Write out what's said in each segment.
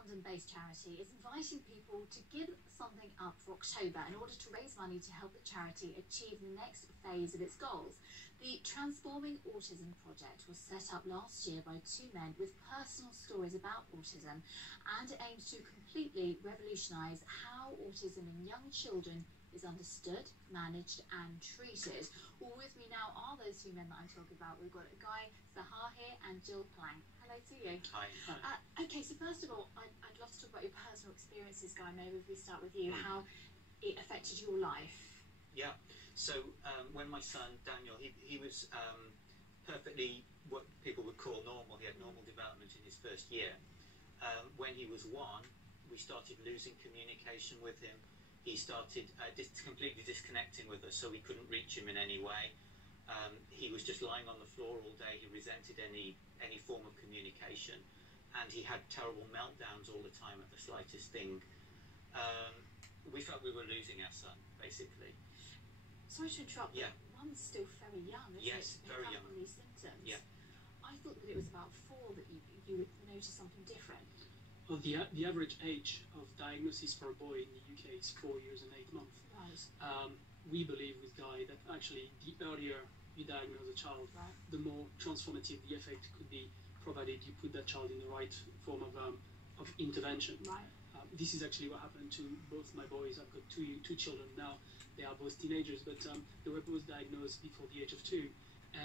London-based charity is inviting people to give something up for October in order to raise money to help the charity achieve the next phase of its goals. The Transforming Autism project was set up last year by two men with personal stories about autism, and it aims to completely revolutionise how autism in young children is understood, managed and treated. Well, with me now are those two men that I'm talking about. We've got a guy, Shahar here, and Gilles Pelenc. Hello to you. Hi. Okay, so first of all, I'd love to talk about your personal experiences, Guy. Maybe if we start with you, how it affected your life. Yeah. So when my son Daniel, he was perfectly what people would call normal. He had normal development in his first year. When he was 1, we started losing communication with him. He started completely disconnecting with us, so we couldn't reach him in any way. He was just lying on the floor all day. He resented any form of communication, and he had terrible meltdowns all the time at the slightest thing. We felt we were losing our son, basically. Sorry to interrupt. Yeah. One's still very young, isn't it? Yes, very young. These symptoms. Yeah. I thought that it was about 4 that you would notice something different. Well, the average age of diagnosis for a boy in the UK is 4 years and 8 months. Right. We believe with Guy that actually the earlier you diagnose a child, right, the more transformative the effect could be, provided you put that child in the right form of intervention. Right. This is actually what happened to both my boys. I've got two children now. They are both teenagers, but they were both diagnosed before the age of 2.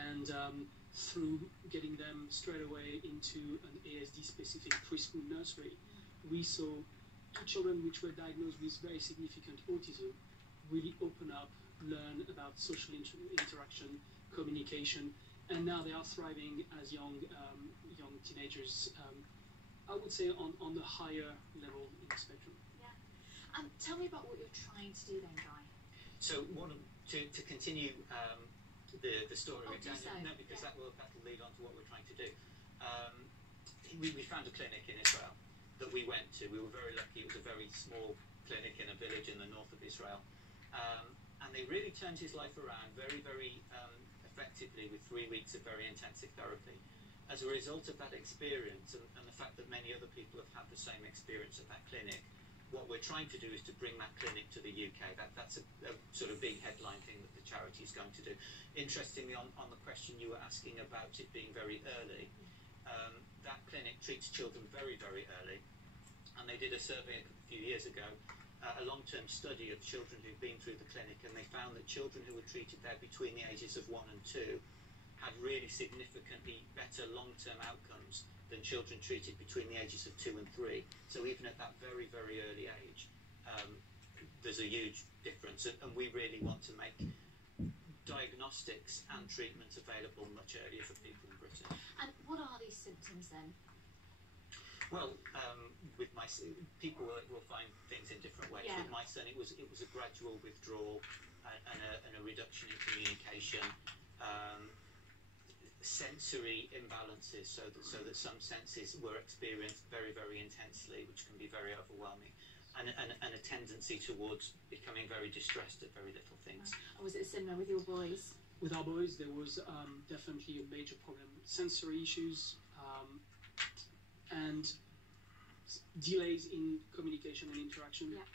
And through getting them straight away into an ASD-specific preschool nursery, we saw 2 children which were diagnosed with very significant autism really open up, learn about social interaction, communication, and now they are thriving as young teenagers. I would say on the higher level in the spectrum. Yeah. Tell me about what you're trying to do then, Guy. So to continue the story with Daniel, so. no, because that will lead on to what we're trying to do. We found a clinic in Israel that we went to. We were very lucky. It was a very small clinic in a village in the north of Israel, and they really turned his life around very, very effectively with 3 weeks of very intensive therapy. As a result of that experience and the fact that many other people have had the same experience at that clinic, what we're trying to do is to bring that clinic to the UK. That's a sort of big headline thing that the charity is going to do. Interestingly, on the question you were asking about it being very early, that clinic treats children very, very early. And they did a survey a few years ago, a long-term study of children who've been through the clinic, and they found that children who were treated there between the ages of 1 and 2 had really significantly better long-term outcomes than children treated between the ages of 2 and 3. So even at that very, very early age, there's a huge difference, and we really want to make diagnostics and treatment available much earlier for people in Britain. And what are these symptoms then? Well, with my people will find things in different ways. Yeah. With my son, it was a gradual withdrawal and a reduction in communication. Sensory imbalances, so that some senses were experienced very, very intensely, which can be very overwhelming, and a tendency towards becoming very distressed at very little things. Or was it similar with your boys? With our boys, there was definitely a major problem: sensory issues and delays in communication and interaction. Yeah.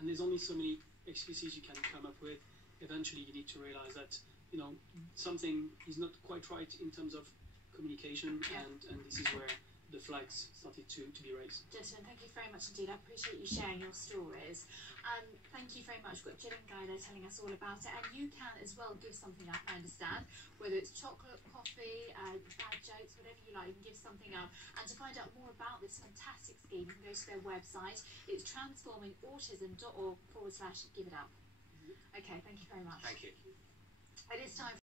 And there's only so many excuses you can come up with. Eventually, you need to realize that something is not quite right in terms of communication, yeah, and this is where the flags started to be raised. Gentlemen, thank you very much indeed. I appreciate you sharing your stories. Thank you very much. We've got Gilles and Guy there telling us all about it, and you can as well give something up, I understand, whether it's chocolate, coffee, bad jokes, whatever you like, you can give something up. And to find out more about this fantastic scheme, you can go to their website. It's transformingautism.org/give it up. Okay, thank you very much. Thank you. It is time